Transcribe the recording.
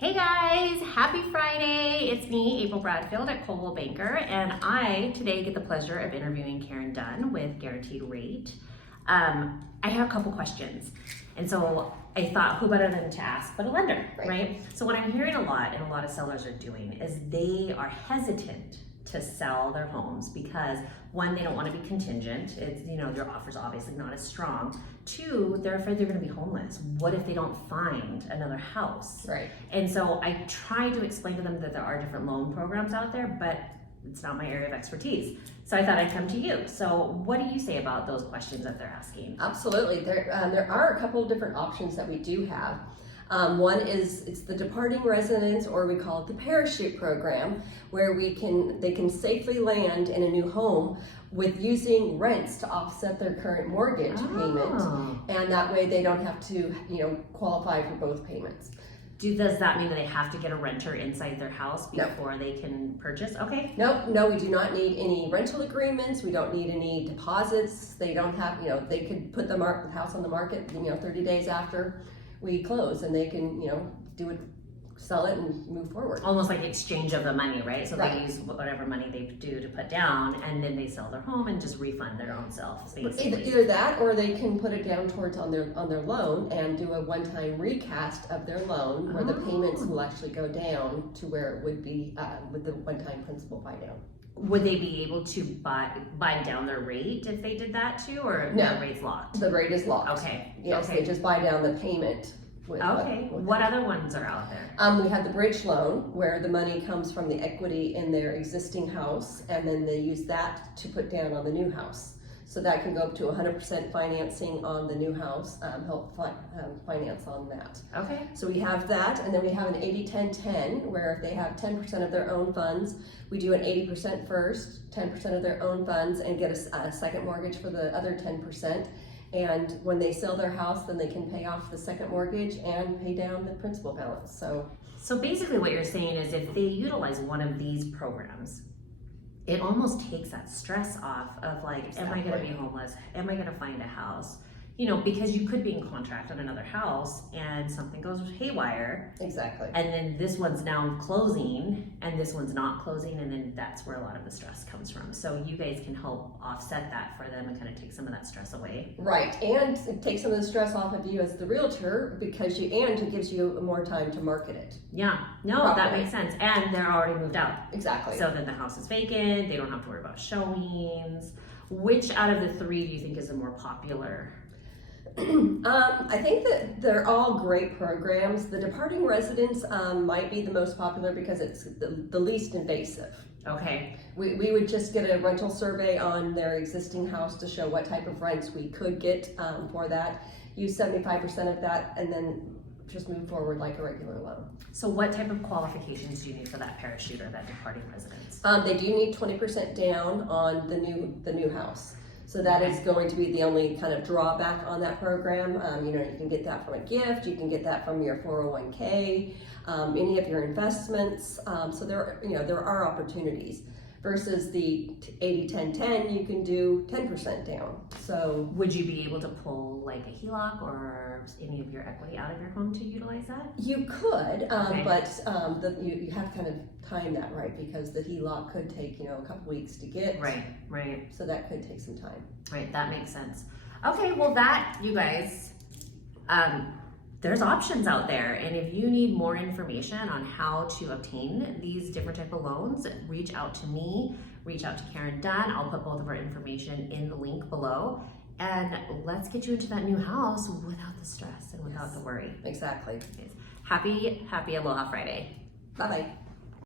Hey guys, happy Friday. It's me, April Bradfield at Coldwell Banker, and I today get the pleasure of interviewing Karen Dunn with Guaranteed Rate. I have a couple questions, and so I thought who better than to ask but a lender, right? So what I'm hearing a lot, and a lot of sellers are doing, is they are hesitant to sell their homes because one, they don't want to be contingent. It's, their offer's obviously not as strong. Two, they're afraid they're going to be homeless. What if they don't find another house? Right. And so I try to explain to them that there are different loan programs out there, but it's not my area of expertise. So I thought I'd come to you. So what do you say about those questions that they're asking? Absolutely. There are a couple of different options that we do have. One is it's the departing residence, or we call it the parachute program, where they can safely land in a new home with using rents to offset their current mortgage payment, and that way they don't have to qualify for both payments. Does that mean that they have to get a renter inside their house before they can purchase? Okay. No, we do not need any rental agreements. We don't need any deposits. They don't have, they could put the house on the market, 30 days after we close, and they can, sell it and move forward. Almost like exchange of the money, right? So they use whatever money they do to put down, and then they sell their home and just refund their own self. Either that, or they can put it down towards on their loan and do a one-time recast of their loan, where the payments will actually go down to where it would be with the one-time principal buy down. Would they be able to buy down their rate if they did that too, or no, the rate's locked? The rate is locked. Okay. Yes, they just buy down the payment. What other ones are out there? We have the bridge loan, where the money comes from the equity in their existing house, and then they use that to put down on the new house. So that can go up to 100% financing on the new house, help finance on that. Okay. So we have that, and then we have an 80-10-10, where if they have 10% of their own funds, we do an 80% first, 10% of their own funds, and get a second mortgage for the other 10%. And when they sell their house, then they can pay off the second mortgage and pay down the principal balance. So basically what you're saying is if they utilize one of these programs, it almost takes that stress off of like, Am I going to be homeless? Am I going to find a house? Because you could be in contract on another house and something goes haywire. Exactly. And then this one's now closing and this one's not closing, and then that's where a lot of the stress comes from. So you guys can help offset that for them and kind of take some of that stress away. Right, and take some of the stress off of you as the realtor, because it gives you more time to market it. Yeah, no, that makes sense. And they're already moved out. Exactly. So then the house is vacant, they don't have to worry about showings. Which out of the three do you think is the more popular? I think that they're all great programs. The departing residence might be the most popular because it's the least invasive. Okay. We would just get a rental survey on their existing house to show what type of rents we could get for that, use 75% of that, and then just move forward like a regular loan. So what type of qualifications do you need for that parachute or that departing residence? They do need 20% down on the new house. So that is going to be the only kind of drawback on that program. You can get that from a gift, you can get that from your 401k, any of your investments. So there are opportunities. Versus the 80-10-10, you can do 10% down. So would you be able to pull like a HELOC or any of your equity out of your home to utilize that? You could, but you have to kind of time that right, because the HELOC could take a couple weeks to get. Right. So that could take some time. Right, that makes sense. Okay, well you guys, there's options out there, and if you need more information on how to obtain these different type of loans, reach out to me, reach out to Karen Dunn. I'll put both of our information in the link below, and let's get you into that new house without the stress and without the worry. Exactly. Happy Aloha Friday. Bye-bye.